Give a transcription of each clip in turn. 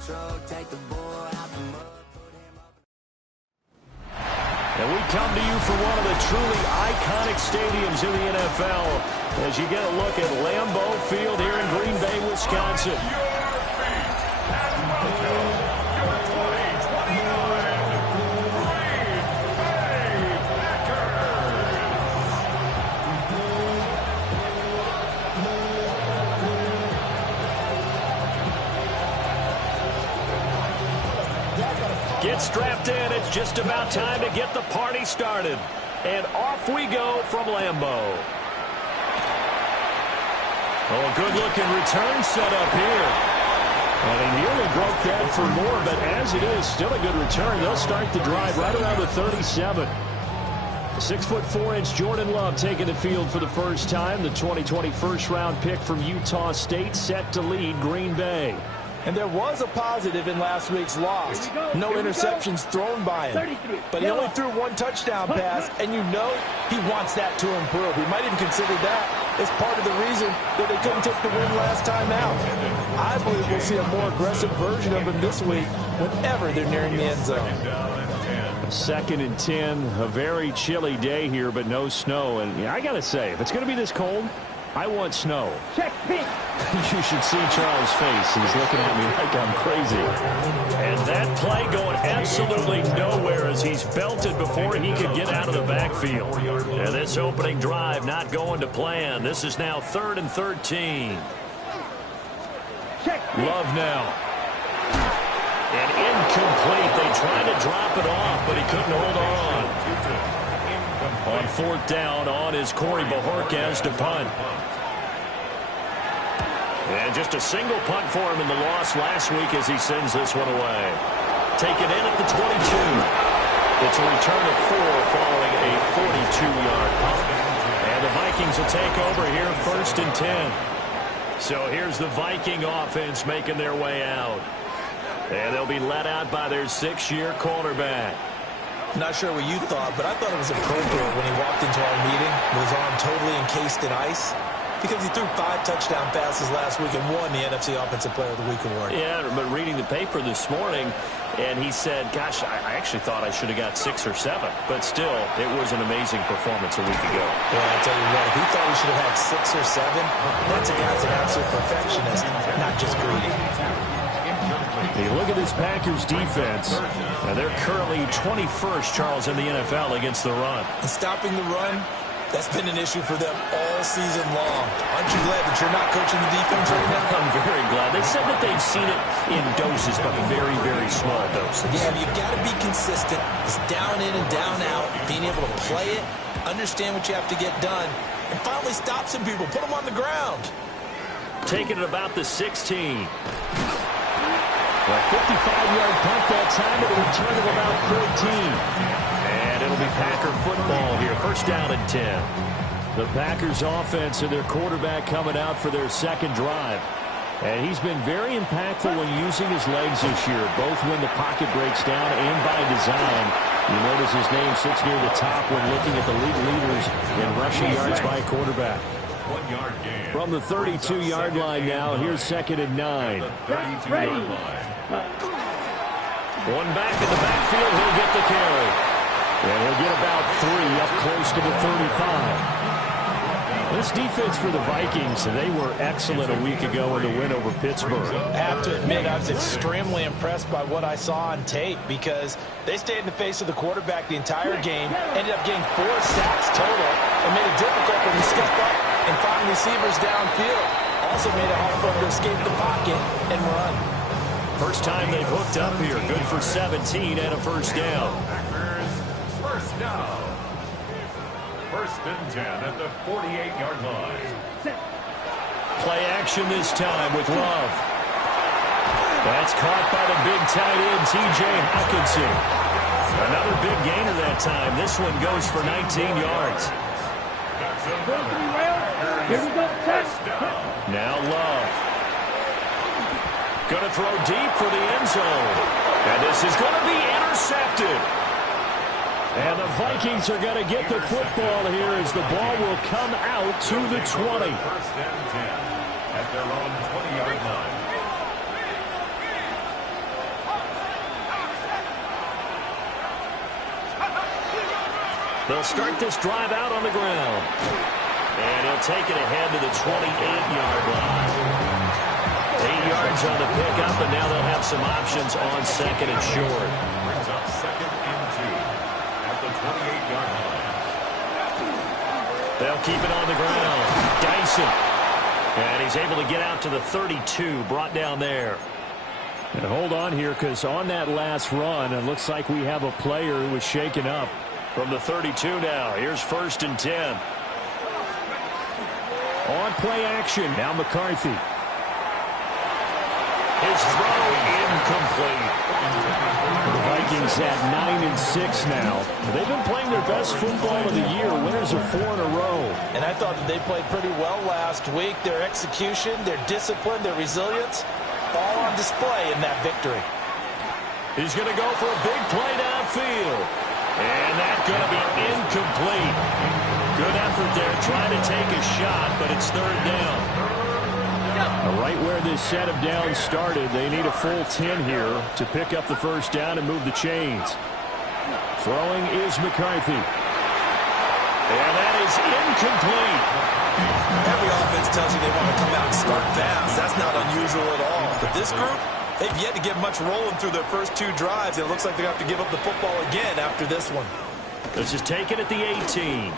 And we come to you from one of the truly iconic stadiums in the NFL as you get a look at Lambeau Field here in Green Bay, Wisconsin. Get strapped in. It's just about time to get the party started. And off we go from Lambeau. Oh, good-looking return set up here. And he nearly broke that for more, but as it is, still a good return. They'll start the drive right around the 37. 6'4" Jordan Love taking the field for the first time. The 2020 first-round pick from Utah State set to lead Green Bay. And there was a positive in last week's loss. No interceptions thrown by him. But he only threw one touchdown pass, and you know he wants that to improve. He might even consider that as part of the reason that they couldn't take the win last time out. I believe we'll see a more aggressive version of him this week whenever they're nearing the end zone. 2nd and 10, a very chilly day here, but no snow. And I got to say, if it's going to be this cold, I want snow. Check pitch. You should see Charles' face. He's looking at me like I'm crazy. And that play going absolutely nowhere as he's belted before he could get out of the backfield. And this opening drive not going to plan. This is now 3rd and 13. Love now. And incomplete. They tried to drop it off, but he couldn't hold on. On 4th down, on is Corey Bojorquez to punt. And just a single punt for him in the loss last week as he sends this one away. Taken in at the 22. It's a return of 4 following a 42-yard punt. And the Vikings will take over here 1st and 10. So here's the Viking offense making their way out. And they'll be let out by their 6th-year quarterback. Not sure what you thought, but I thought it was appropriate when he walked into our meeting with his arm totally encased in ice, because he threw 5 touchdown passes last week and won the NFC Offensive Player of the Week award. Yeah, but reading the paper this morning, and he said, gosh, I actually thought I should have got 6 or 7. But still, it was an amazing performance a week ago. Well, I'll tell you what, if he thought he should have had 6 or 7, that's a guy's an absolute perfectionist, not just greedy. Hey, look at this Packers defense. Now they're currently 21st, Charles, in the NFL against the run. And stopping the run, that's been an issue for them all season long. Aren't you glad that you're not coaching the defense right now? I'm very glad. They said that they've seen it in doses, but very, very small doses. Yeah, you've got to be consistent. It's down in and down out, being able to play it, understand what you have to get done, and finally stop some people, put them on the ground. Taking it about the 16. A 55-yard punt that time, with a return of about 14. And it'll be Packer football here. 1st down and 10. The Packers offense and their quarterback coming out for their 2nd drive. And he's been very impactful when using his legs this year, both when the pocket breaks down and by design. You notice his name sits near the top when looking at the league leaders in rushing yards by quarterback. From the 32-yard line now, here's 2nd and 9. One back in the backfield, he'll get the carry. And he'll get about 3 up close to the 35. This defense for the Vikings, they were excellent a week ago in the win over Pittsburgh. I have to admit, I was extremely impressed by what I saw on tape, because they stayed in the face of the quarterback the entire game, ended up getting 4 sacks total, and made it difficult for him to step up and find receivers downfield. Also made it hard for him to escape the pocket and run. First time they've hooked up here. Good for 17 and a 1st down. Packers, 1st down. 1st and 10 at the 48-yard line. Play action this time with Love. That's caught by the big tight end, T.J. Hawkinson. Another big gainer that time. This one goes for 19 yards. Now Love. Going to throw deep for the end zone. And this is going to be intercepted. And the Vikings are going to get the football here as the ball will come out to the 20. 1st and 10 at their own 20-yard line. They'll start this drive out on the ground. And he'll take it ahead to the 28-yard line. 8 yards on the pickup, and now they'll have some options on second and short. Brings up second and 2 at the 28-yard line. They'll keep it on the ground. Dyson. And he's able to get out to the 32, brought down there. And hold on here, because on that last run, it looks like we have a player who was shaken up. From the 32 now, here's 1st and 10. On play action, now McCarthy. His throw incomplete. The Vikings at 9-6 now. They've been playing their best football of the year, winners of 4 in a row. And I thought that they played pretty well last week. Their execution, their discipline, their resilience, all on display in that victory. He's going to go for a big play downfield. And that's going to be incomplete. Good effort there trying to take a shot, but it's 3rd down. Right where this set of downs started, they need a full 10 here to pick up the 1st down and move the chains. Throwing is McCarthy. And that is incomplete. Every offense tells you they want to come out and start fast. That's not unusual at all. But this group, they've yet to get much rolling through their first 2 drives. And it looks like they're going to have to give up the football again after this one. This is taken at the 18.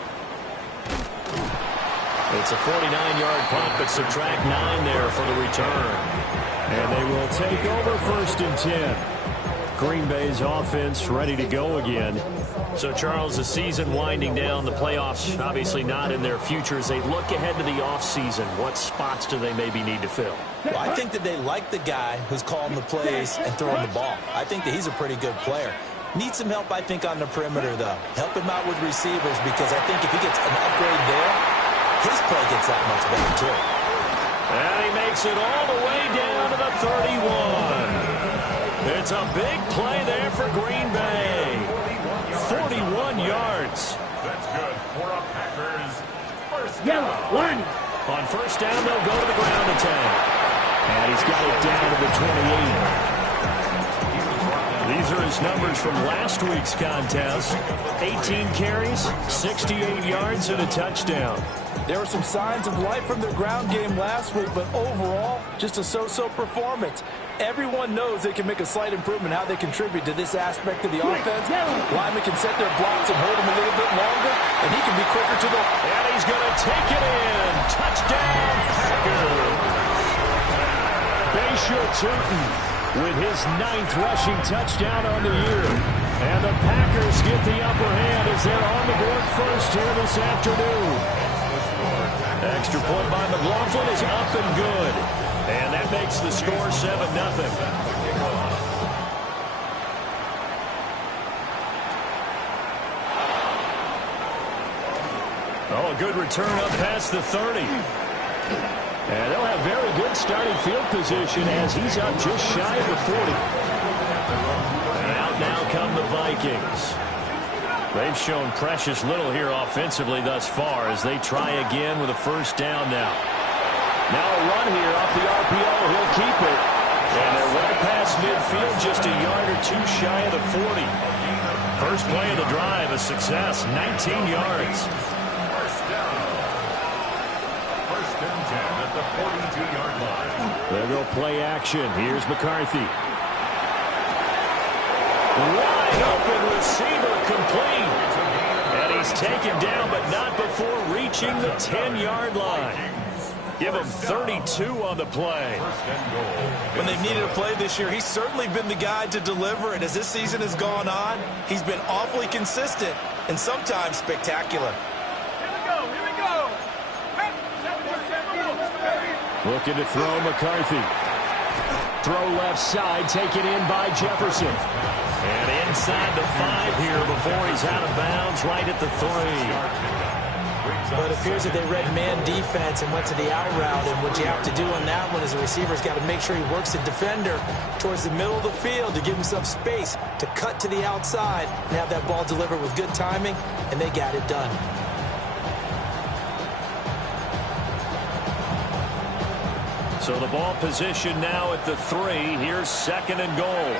It's a 49-yard punt, but subtract 9 there for the return. And they will take over 1st and 10. Green Bay's offense ready to go again. So, Charles, the season winding down, the playoffs obviously not in their future. As they look ahead to the offseason, what spots do they maybe need to fill? Well, I think that they like the guy who's calling the plays and throwing the ball. I think that he's a pretty good player. Needs some help, I think, on the perimeter, though. Help him out with receivers, because I think if he gets an upgrade there, his play gets that much better, too. And he makes it all the way down to the 31. It's a big play there for Green Bay. 41 yards. That's good for a Packers first Yellow, down. one. On 1st down, they'll go to the ground attack. And he's got it down to the 28. These are his numbers from last week's contest. 18 carries, 68 yards, and a touchdown. There were some signs of life from their ground game last week, but overall, just a so-so performance. Everyone knows they can make a slight improvement how they contribute to this aspect of the offense. Linemen can set their blocks and hold them a little bit longer, and he can be quicker to the... And he's going to take it in. Touchdown, Packers. Bayshaw Turton with his 9th rushing touchdown on the year. And the Packers get the upper hand as they're on the board first here this afternoon. Extra point by McLaughlin is up and good. And that makes the score 7-0. Oh, a good return up past the 30. And they'll have very good starting field position as he's up just shy of the 40. And out now come the Vikings. They've shown precious little here offensively thus far as they try again with a 1st down now. Now a run here off the RPO. He'll keep it. And they're well past midfield, just a yard or 2 shy of the 40. First play of the drive, a success, 19 yards. First down. 1st and 10 at the 42-yard line. They'll go play action. Here's McCarthy. Wide open receiver complete. And he's taken down, but not before reaching the 10-yard line. Give him 32 on the play. When they've needed a play this year, he's certainly been the guy to deliver. And as this season has gone on, he's been awfully consistent and sometimes spectacular. Here we go. Looking to throw McCarthy. Throw left side, taken in by Jefferson. And inside the 5 here before he's out of bounds, right at the 3. But it appears that they read man defense and went to the out route. And what you have to do on that one is the receiver's got to make sure he works the defender towards the middle of the field to give himself space to cut to the outside and have that ball delivered with good timing, and they got it done. So the ball position now at the 3. Here's 2nd and goal.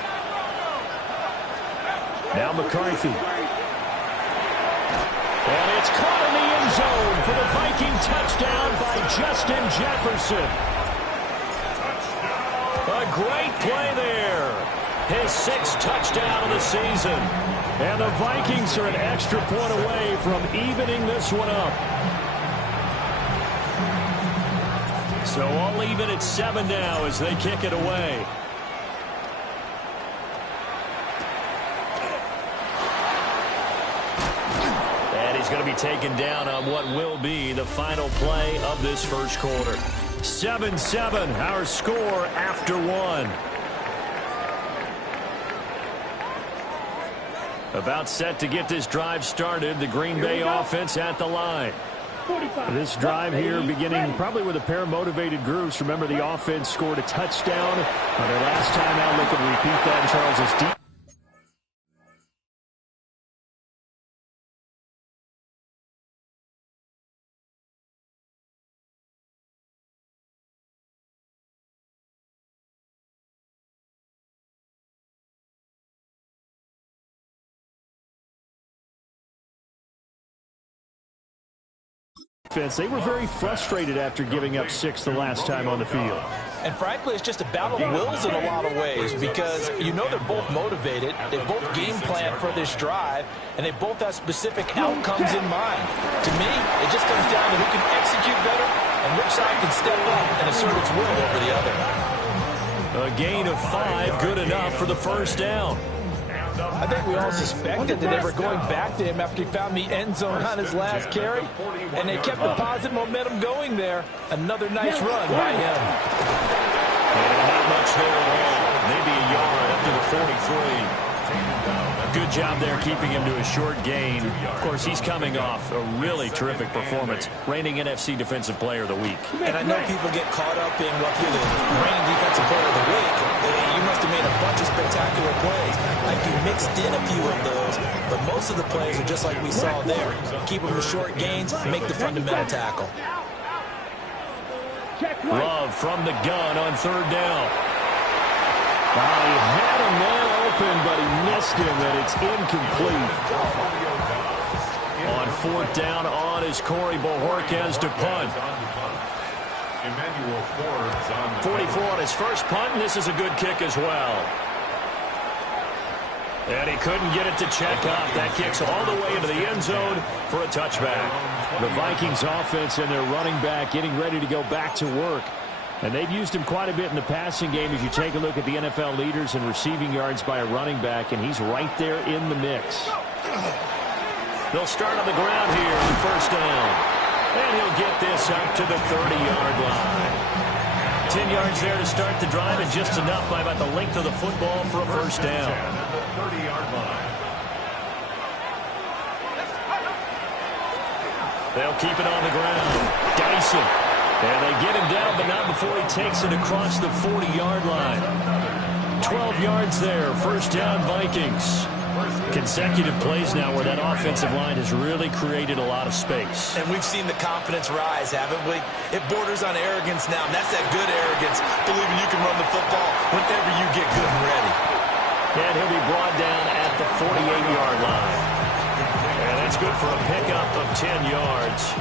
Now McCarthy. And it's caught in the end zone for the Viking touchdown by Justin Jefferson. A great play there. His 6th touchdown of the season. And the Vikings are an extra point away from evening this one up. So all even at 7 now as they kick it away. And he's going to be taken down on what will be the final play of this first quarter. 7-7, our score after 1. About set to get this drive started. The Green Bay offense at the line. This drive here beginning probably with a pair of motivated groups. Remember, the offense scored a touchdown on their last time out. Look at repeat that. Charles is deep. They were very frustrated after giving up 6 the last time on the field. And frankly, it's just a battle of wills in a lot of ways because you know they're both motivated, they both game plan for this drive, and they both have specific outcomes in mind. To me, it just comes down to who can execute better and which side can step up and assert its will over the other. A gain of 5, good enough for the first down. I think we all suspected that they were going back to him after he found the end zone on his last carry, and they kept the positive momentum going there. Another nice run by him. And not much there at all. Maybe a yard up to the 43. Good job there keeping him to a short gain. Of course, he's coming off a really terrific performance, reigning NFC Defensive Player of the Week. And I know people get caught up in what you're the reigning Defensive Player of the Week. You must have made a bunch of spectacular plays. Like you mixed in a few of those, but most of the plays are just like we saw there. Keep them to short gains, make the fundamental tackle. Love from the gun on 3rd down. He had a man open, but he missed him, and it's incomplete. On 4th down on is Corey Bojorquez to punt. 44 on his first punt, and this is a good kick as well. And he couldn't get it to check up. That kicks all the way into the end zone for a touchback. The Vikings offense and their running back getting ready to go back to work. And they've used him quite a bit in the passing game as you take a look at the NFL leaders in receiving yards by a running back, and he's right there in the mix. They'll start on the ground here on 1st down. And he'll get this up to the 30-yard line. 10 yards there to start the drive, and just enough by about the length of the football for a 1st down. They'll keep it on the ground. Dyson. And they get him down, but not before he takes it across the 40-yard line. 12 yards there, 1st down Vikings. Consecutive plays now where that offensive line has really created a lot of space. And we've seen the confidence rise, haven't we? It borders on arrogance now, and that's that good arrogance, believing you can run the football whenever you get good and ready. And he'll be brought down at the 48-yard line. And that's good for a pickup of 10 yards.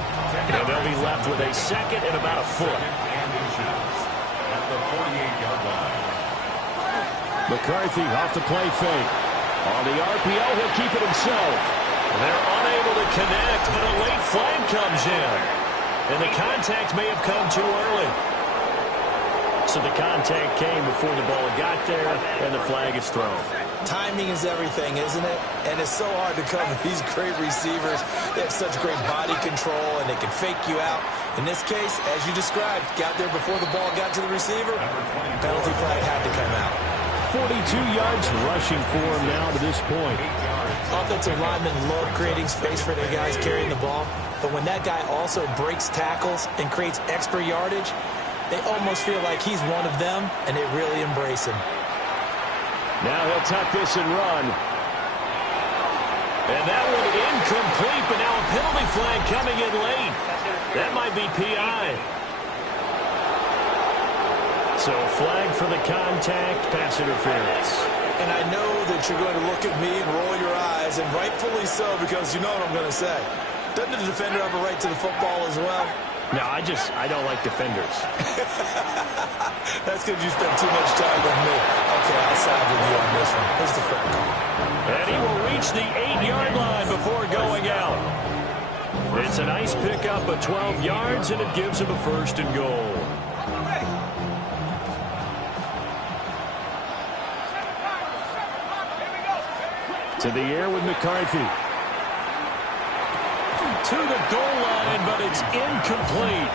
And they'll be left with a 2nd and about a foot. At the 48-yard line. McCarthy off the play fake. On the RPO, he'll keep it himself. They're unable to connect, but a late flag comes in. And the contact may have come too early. So the contact came before the ball got there, and the flag is thrown. Timing is everything, isn't it? And it's so hard to cover these great receivers. They have such great body control, and they can fake you out. In this case, as you described, got there before the ball got to the receiver. Penalty flag had to come out. 42 yards rushing for him now to this point. Offensive linemen love creating space for their guys carrying the ball. But when that guy also breaks tackles and creates extra yardage, they almost feel like he's one of them, and they really embrace him. Now he'll tuck this and run. And that one incomplete, but now a penalty flag coming in late. That might be PI. So flag for the contact, pass interference. And I know that you're going to look at me and roll your eyes, and rightfully so, because you know what I'm going to say. Doesn't the defender have a right to the football as well? No, I don't like defenders. That's because you spend too much time with me. Okay, I'll side with you on this one. Here's the correct call. And he will reach the 8-yard line before going out. It's a nice pickup of 12 yards, and it gives him a first and goal. To the air with McCarthy. To the goal line, but it's incomplete.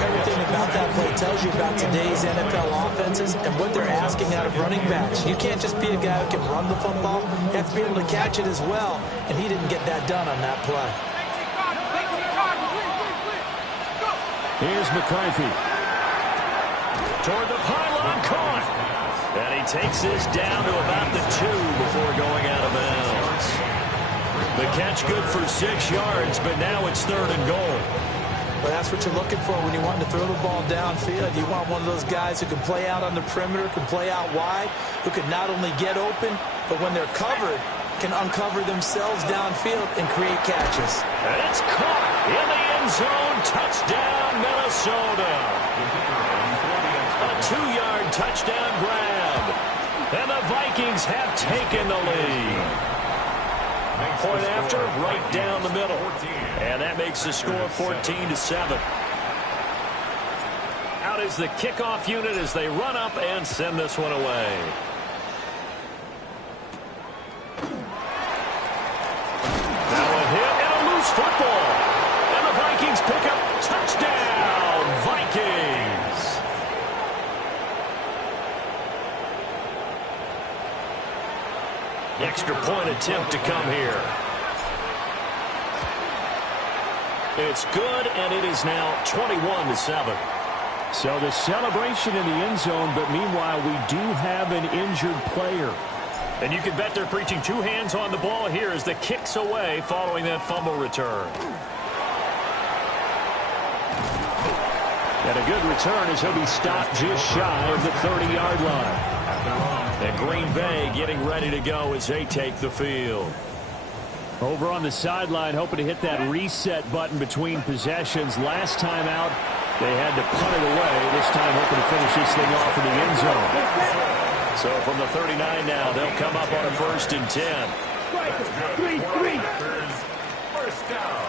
Everything about that play tells you about today's NFL offenses and what they're asking out of running backs. You can't just be a guy who can run the football. You have to be able to catch it as well, and he didn't get that done on that play. Here's McCarthy. Toward the pylon, caught. And he takes this down to about the 2 before going out of bounds. The catch good for 6 yards, but now it's 3rd and goal. Well, that's what you're looking for when you want to throw the ball downfield. You want one of those guys who can play out on the perimeter, can play out wide, who can not only get open, but when they're covered, can uncover themselves downfield and create catches. And it's caught in the end zone. Touchdown, Minnesota. A 2-yard touchdown grab. And the Vikings have taken the lead. Point after, right down the middle. And that makes the score 14-7. Out is the kickoff unit as they run up and send this one away. Now a hit and a loose football. And the Vikings pick up touchdown, Vikings. Extra point attempt to come here. It's good, and it is now 21-7. So the celebration in the end zone, but meanwhile, we do have an injured player. And you can bet they're preaching 2 hands on the ball here as the kick's away following that fumble return. And a good return as he'll be stopped just shy of the 30-yard line. And Green Bay getting ready to go as they take the field. Over on the sideline, hoping to hit that reset button between possessions. Last time out, they had to punt it away. This time hoping to finish this thing off in the end zone. So from the 39 now, they'll come up on a 1st and 10. First down.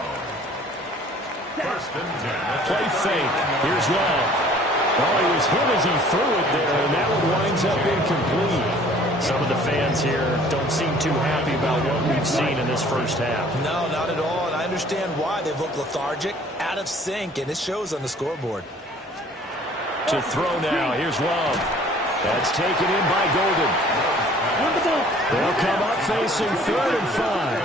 1st and 10. Play fake. Here's Love. Oh, he was hit as he threw it there, and that one winds up incomplete. Some of the fans here don't seem too happy about what we've seen in this first half. No, not at all, and I understand why. They've looked lethargic, out of sync, and it shows on the scoreboard. To throw now. Here's Love. That's taken in by Golden. They'll come up facing 3rd and 5.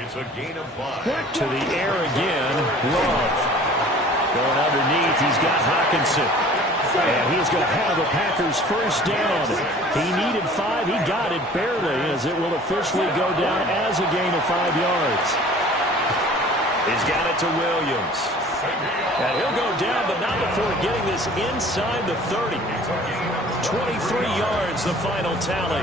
It's a gain of 5. To the air again. Love. Going underneath, he's got Hockenson. And he's going to have the Packers first down. He needed 5. He got it barely as it will officially go down as a gain of 5 yards. He's got it to Williams. And he'll go down, but not before getting this inside the 30. 23 yards, the final tally.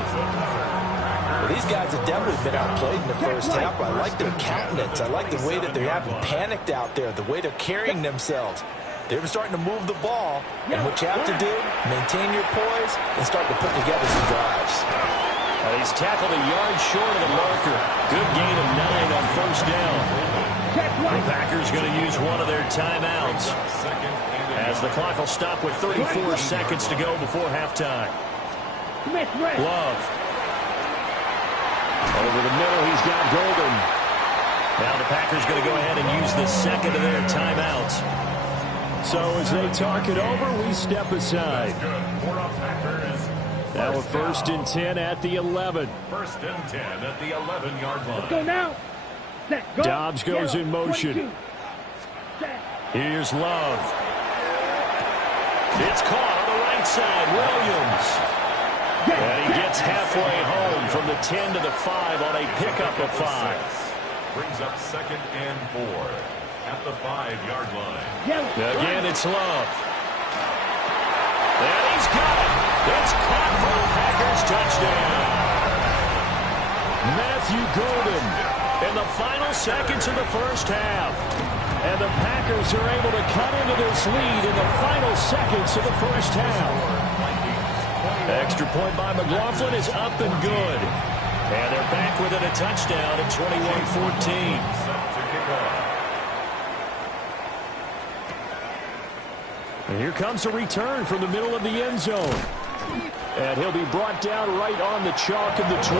Well, these guys have definitely been outplayed in the first half. I like their countenance. I like the way that they haven't panicked out there, the way they're carrying themselves. They're starting to move the ball, and what you have to do, maintain your poise and start to put together some drives. He's tackled a yard short of the marker. Good gain of 9 on first down. The Packers going to use one of their timeouts as the clock will stop with 34 seconds to go before halftime. Love. Over the middle, he's got Golden. Now the Packers going to go ahead and use the second of their timeouts. So as they talk it over, we step aside. Now a 1st and 10 at the 11. 1st and 10 at the 11-yard line. Go now. Go. Dobbs goes in motion. Here's Love. It's caught on the right side. Williams. And he gets halfway home from the 10 to the 5 on a pickup of 5. Brings up 2nd and 4 at the 5-yard line. Again, it's Love. And he's got it. It's caught for a Packers touchdown. Matthew Golden in the final seconds of the first half. And the Packers are able to cut into this lead in the final seconds of the first half. Extra point by McLaughlin is up and good. And they're back within a touchdown at 21-14. And here comes a return from the middle of the end zone. And he'll be brought down right on the chalk of the 20.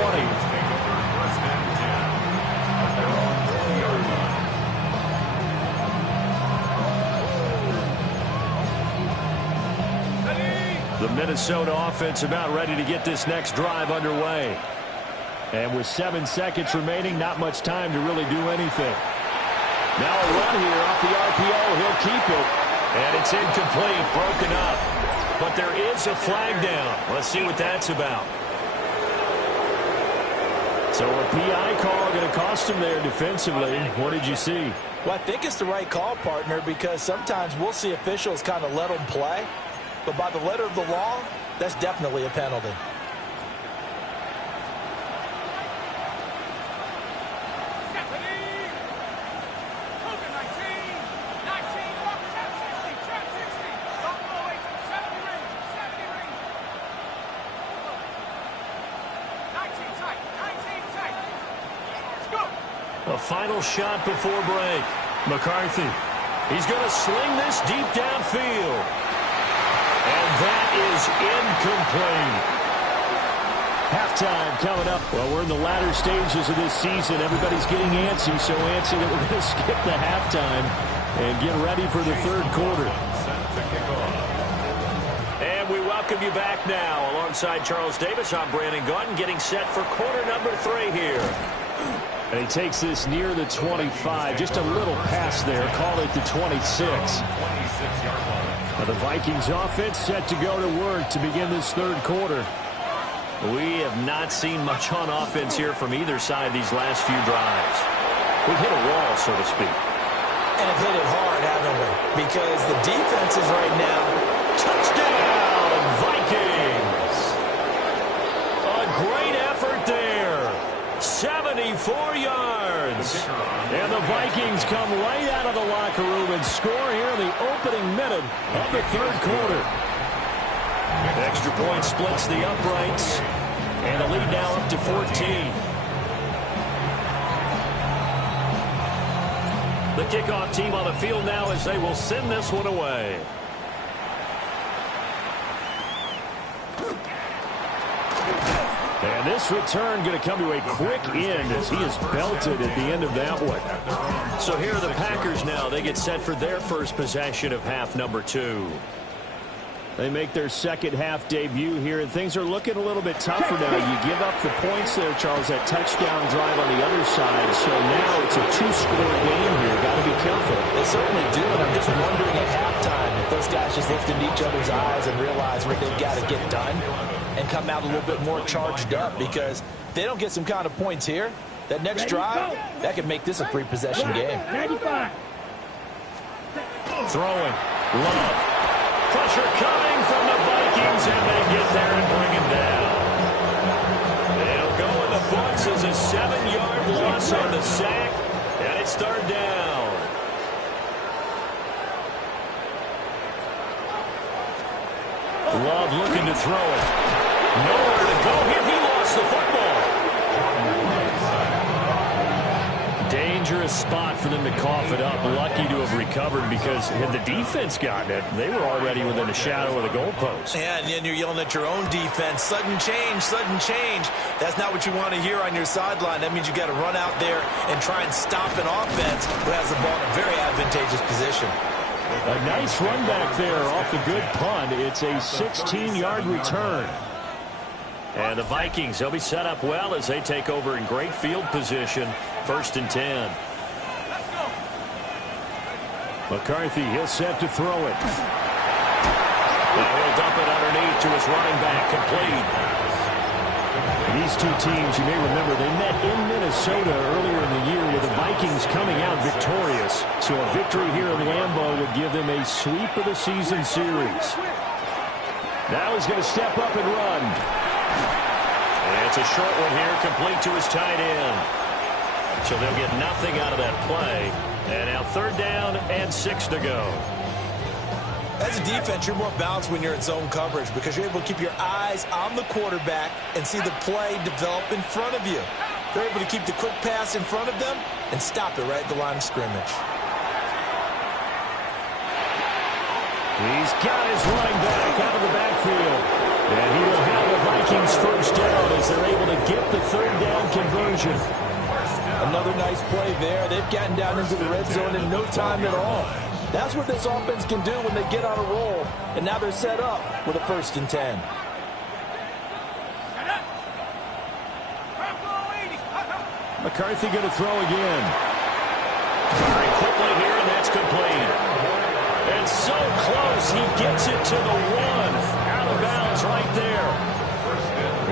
The Minnesota offense about ready to get this next drive underway. And with 7 seconds remaining, not much time to really do anything. Now a run here off the RPO. He'll keep it. And it's incomplete, broken up. But there is a flag down. Let's see what that's about. So a PI call going to cost him there defensively. What did you see? Well, I think it's the right call, partner, because sometimes we'll see officials kind of let them play. But by the letter of the law, that's definitely a penalty. A final shot before break. McCarthy. He's going to sling this deep downfield. And that is incomplete. Halftime coming up. Well, we're in the latter stages of this season. Everybody's getting antsy, so antsy that we're going to skip the halftime and get ready for the third quarter. And we welcome you back now. Alongside Charles Davis, I'm Brandon Gaudin, getting set for quarter number 3 here. And he takes this near the 25. Just a little pass there. Call it the 26. Now the Vikings offense set to go to work to begin this third quarter. We have not seen much on offense here from either side these last few drives. We've hit a wall, so to speak. And have hit it hard, haven't we? Because the defense is right now. Touchdown, Vikings! A great effort there. 74 yards. And the Vikings come right out of the locker room and score here in the opening minute of the third quarter. Extra point splits the uprights. And the lead now up to 14. The kickoff team on the field now as they will send this one away. And this return going to come to a quick end as he is belted at the end of that one. So here are the Packers now. They get set for their first possession of half number 2. They make their second half debut here, and things are looking a little bit tougher now. You give up the points there, Charles, that touchdown drive on the other side. So now it's a 2-score game here. Got to be careful. They certainly do, and I'm just wondering at halftime if those guys just looked into each other's eyes and realized what they've got to get done and come out a little bit more charged up, because if they don't get some kind of points here, that next drive, that could make this a 3-possession game. 95. Throwing. Love. Pressure coming from the Vikings, and they get there and bring him down. They'll go in the books as a 7-yard loss on the sack, and it's third down. Love looking to throw it. Nowhere to go here. He lost the football. Dangerous spot for them to cough it up. Lucky to have recovered, because had the defense gotten it, they were already within a shadow of the goalpost. Yeah, and then you're yelling at your own defense. Sudden change, sudden change. That's not what you want to hear on your sideline. That means you got to run out there and try and stop an offense who has the ball in a very advantageous position. A nice run back there off the good punt. It's a 16-yard return. And the Vikings, they'll be set up well as they take over in great field position. 1st and 10. McCarthy, he'll set to throw it. Now he'll dump it underneath to his running back, complete. These two teams, you may remember, they met in Minnesota earlier in the year with the Vikings coming out victorious. So a victory here in Lambeau would give them a sweep of the season series. Now he's going to step up and run. And it's a short one here, complete to his tight end. So they'll get nothing out of that play. And now 3rd down and 6 to go. As a defense, you're more balanced when you're in zone coverage because you're able to keep your eyes on the quarterback and see the play develop in front of you. They're able to keep the quick pass in front of them and stop it right at the line of scrimmage. He's got his running back out of the backfield. And he will have the Vikings 1st down as they're able to get the 3rd down conversion. Another nice play there. They've gotten down into the red zone in no time at all. That's what this offense can do when they get on a roll. And now they're set up with a 1st and 10. McCarthy going to throw again. Firing quickly here, and that's complete. And so close, he gets it to the 1. Out of bounds right there.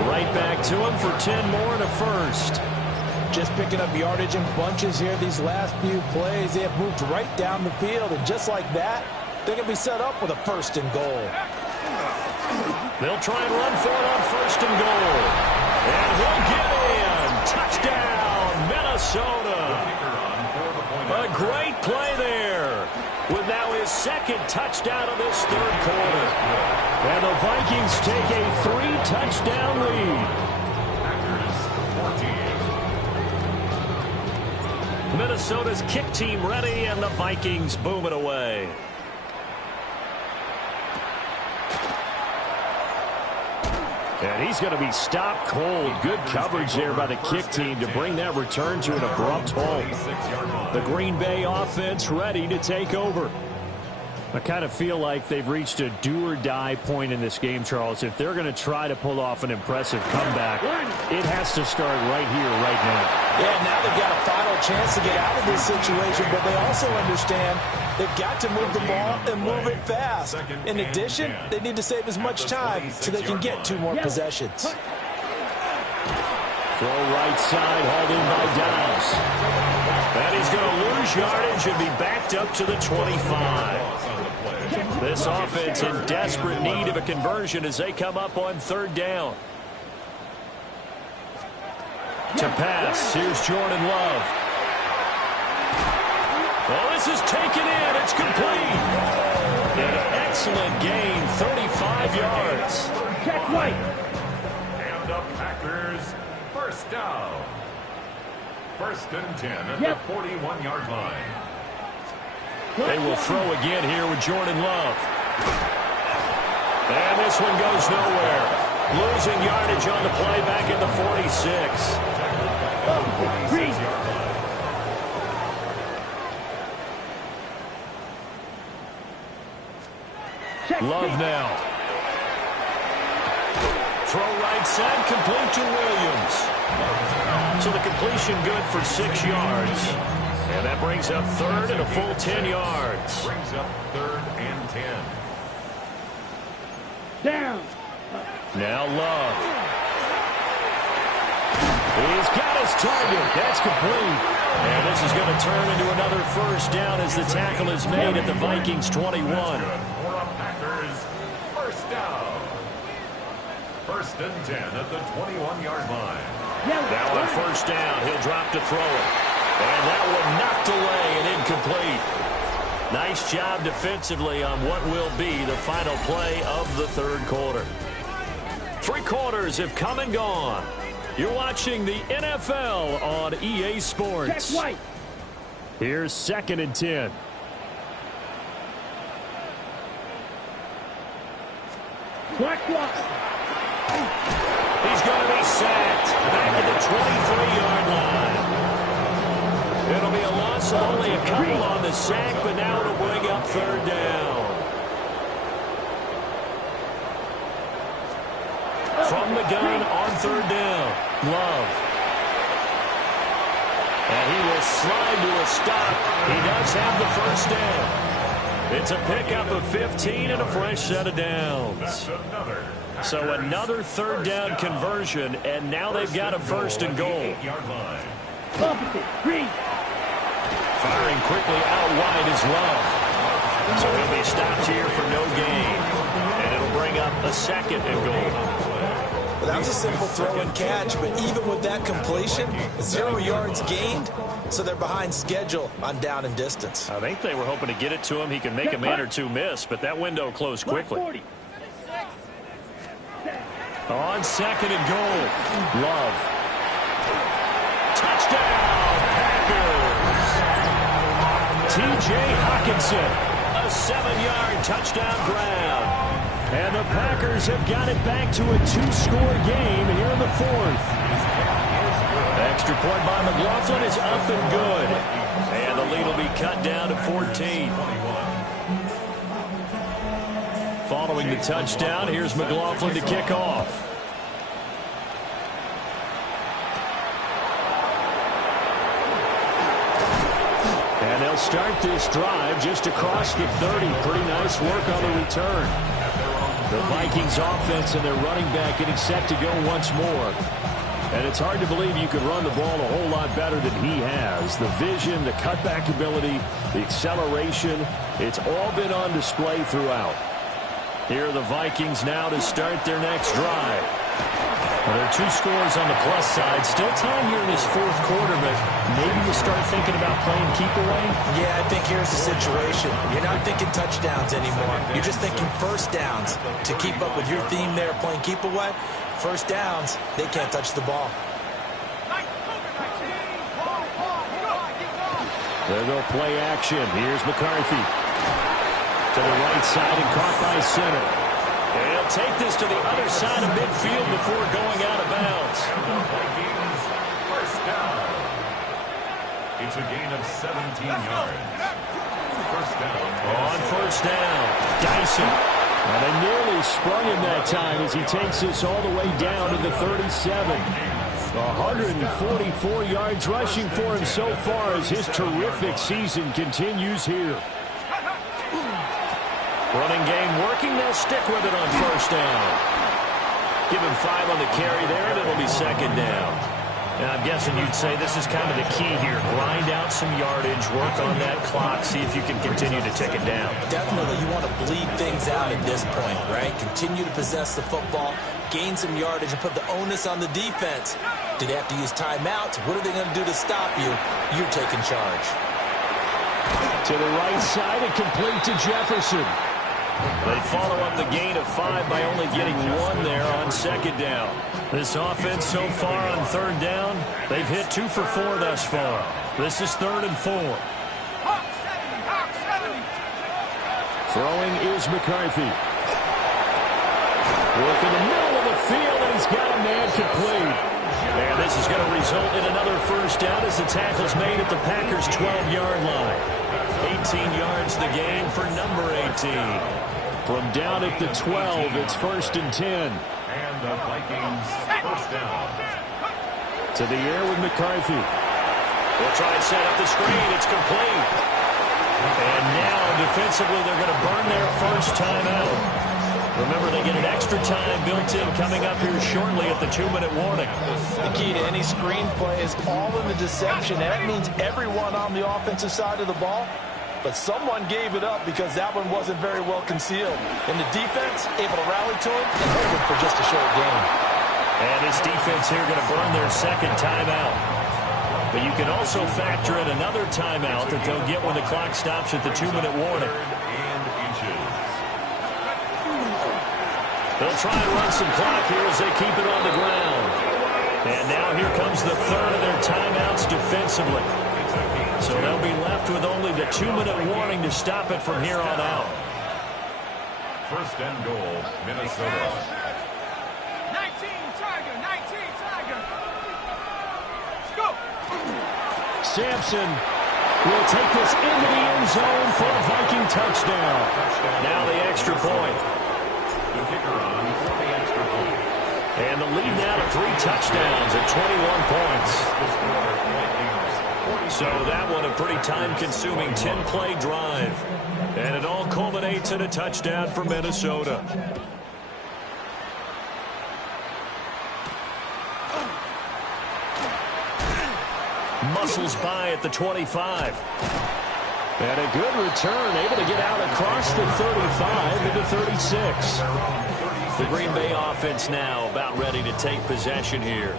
Right back to him for 10 more and a 1st. Just picking up yardage in bunches here these last few plays. They have moved right down the field, and just like that, they're going to be set up with a 1st and goal. They'll try and run for it on 1st and goal. And he'll get in. Touchdown, Minnesota. A great play there with now his 2nd touchdown of this 3rd quarter. And the Vikings take a 3-touchdown lead. Minnesota's kick team ready, and the Vikings boom it away. And he's going to be stopped cold. Good coverage there by the kick team to bring that return to an abrupt halt. The Green Bay offense ready to take over. I kind of feel like they've reached a do-or-die point in this game, Charles. If they're going to try to pull off an impressive comeback, it has to start right here, right now. Yeah, now they've got a final chance to get out of this situation, but they also understand they've got to move the ball and move it fast. In addition, they need to save as much time so they can get 2 more possessions. Throw right side, hauled in by Downs. And he's going to lose yardage and be backed up to the 25. This offense in desperate need of a conversion as they come up on 3rd down. To pass, here's Jordan Love. Oh, this is taken in. It's complete. An excellent gain, 35 yards. Check right. And the Packers, 1st down. 1st and 10 at the 41-yard line. They will throw again here with Jordan Love. And this one goes nowhere. Losing yardage on the play back at the 46. Love now. Throw right side, complete to Williams. So the completion good for 6 yards. And that brings up 3rd and a full 10 yards. Brings up 3rd and 10. Down. Now Love. He's got his target. That's complete. And this is going to turn into another 1st down as the tackle is made at the Vikings 21. Packers, 1st down. 1st and 10 at the 21-yard line. Now on 1st down, he'll drop to throw it. And that one knocked away and incomplete. Nice job defensively on what will be the final play of the 3rd quarter. 3 quarters have come and gone. You're watching the NFL on EA Sports. Check right. Here's 2nd and 10. Black block. He's going to be sacked back at the 23-yard line. It'll be a loss of only a couple on the sack, but now it'll bring up 3rd down. From the gun on 3rd down, Love. And he will slide to a stop. He does have the 1st down. It's a pickup of 15 and a fresh set of downs. So another 3rd down conversion, and now they've got a 1st and goal. Opposite. Green. Firing quickly out wide is Love. So he'll be stopped here for no gain. And it'll bring up a 2nd and goal. Well, that was a simple throw and catch, but even with that completion, 0 yards gained, so they're behind schedule on down and distance. I think they were hoping to get it to him. He could make a man or two miss, but that window closed quickly. On 2nd and goal, Love. Touchdown, Packers! T.J. Hockenson, a 7-yard touchdown grab. And the Packers have got it back to a 2-score game here in the 4th. Extra point by McLaughlin is up and good. And the lead will be cut down to 14. Following the touchdown, here's McLaughlin to kick off. And they'll start this drive just across the 30. Pretty nice work on the return. The Vikings offense and their running back getting set to go once more. And it's hard to believe you could run the ball a whole lot better than he has. The vision, the cutback ability, the acceleration, it's all been on display throughout. Here are the Vikings now to start their next drive. Well, there are 2 scores on the plus side. Still time here in this 4th quarter, but maybe you start thinking about playing keep away? Yeah, I think here's the situation. You're not thinking touchdowns anymore. You're just thinking first downs. To keep up with your theme there, playing keep away, first downs, they can't touch the ball. There they'll play action. Here's McCarthy. To the right side and caught by center. And he'll take this to the other side of midfield before going out of bounds. Vikings, first down. It's a gain of 17 yards. First down. On first down, Dyson. And they nearly sprung him that time as he takes this all the way down to the 37. 144 yards rushing for him so far as his terrific season continues here. Running game working. They'll stick with it on first down. Give him 5 on the carry there, and it'll be second down. And I'm guessing you'd say this is kind of the key here. Grind out some yardage, work on that clock, see if you can continue to tick it down. Definitely, you want to bleed things out at this point, right? Continue to possess the football, gain some yardage, and put the onus on the defense. Do they have to use timeouts? What are they going to do to stop you? You're taking charge. To the right side and complete to Jefferson. They follow up the gain of 5 by only getting 1 there on second down. This offense so far on third down, they've hit 2 for 4 thus far. This is 3rd and 4. Throwing is McCarthy. Work in the middle of the field, and he's got a man complete. And this is going to result in another first down as the tackle's made at the Packers' 12-yard line. 18 yards the gain for number 18. From down at the 12, it's 1st and 10. And the Vikings first down. To the air with McCarthy. They'll try and set up the screen. It's complete. And now, defensively, they're going to burn their first timeout. Remember, they get an extra time built in coming up here shortly at the 2-minute warning. The key to any screen play is all in the deception. And that means everyone on the offensive side of the ball. But someone gave it up because that one wasn't very well concealed. And the defense able to rally to it and hold it for just a short game. And this defense here going to burn their second timeout. But you can also factor in another timeout that they'll get when the clock stops at the 2-minute warning. They'll try and run some clock here as they keep it on the ground. And now here comes the third of their timeouts defensively. So they'll be left with only the 2-minute warning to stop it from here on out. First and goal, Minnesota. 19 Tiger, 19 Tiger. Let's go. Sampson will take this into the end zone for a Viking touchdown. Now the extra point. The kicker on for the extra point. And the lead now to 3 touchdowns at 21 points. So that one a pretty time-consuming 10-play drive. And it all culminates in a touchdown for Minnesota. Muscles by at the 25. And a good return, able to get out across the 35 to the 36. The Green Bay offense now about ready to take possession here.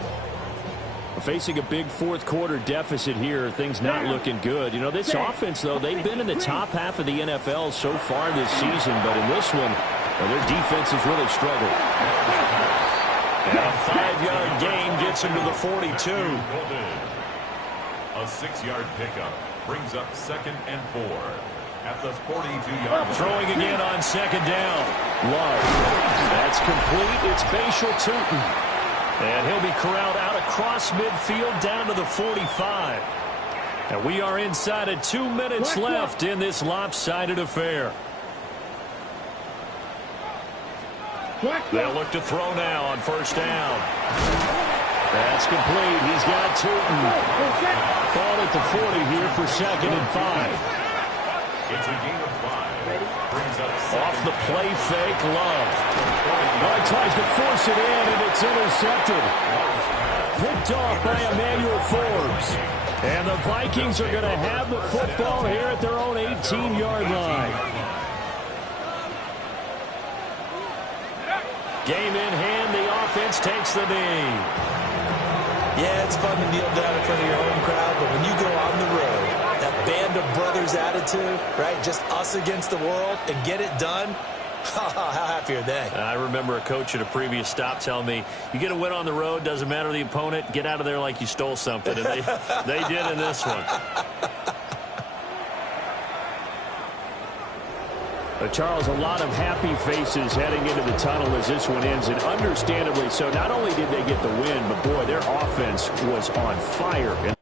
Facing a big fourth quarter deficit here, things not looking good. You know, this offense, though, they've been in the top half of the NFL so far this season, but in this one, well, their defense has really struggled. And a 5-yard gain gets him to the 42. A 6-yard pickup brings up 2nd and 4 at the 42-yard line. Throwing again on 2nd down. Love. That's complete. It's Bashal Tootin. And he'll be corralled out across midfield down to the 45. And we are inside of 2 minutes left in this lopsided affair. They'll look to throw now on 1st down. That's complete. He's got Tootin. Ball at the 40 here for 2nd and 5. It's a gain of 5. Brings up off the play fake, Love. Well, tries to force it in, and it's intercepted. Picked off by Emmanuel Forbes. And the Vikings are going to have the football here at their own 18-yard line. Game in hand, the offense takes the knee. Yeah, it's fun to kneel down in front of your home crowd, but when you go on the road, that band of brothers attitude, right? Just us against the world and get it done. How happy are they? I remember a coach at a previous stop telling me, you get a win on the road, doesn't matter the opponent, get out of there like you stole something. And they did in this one. Charles, a lot of happy faces heading into the tunnel as this one ends, and understandably so. Not only did they get the win, but boy, their offense was on fire.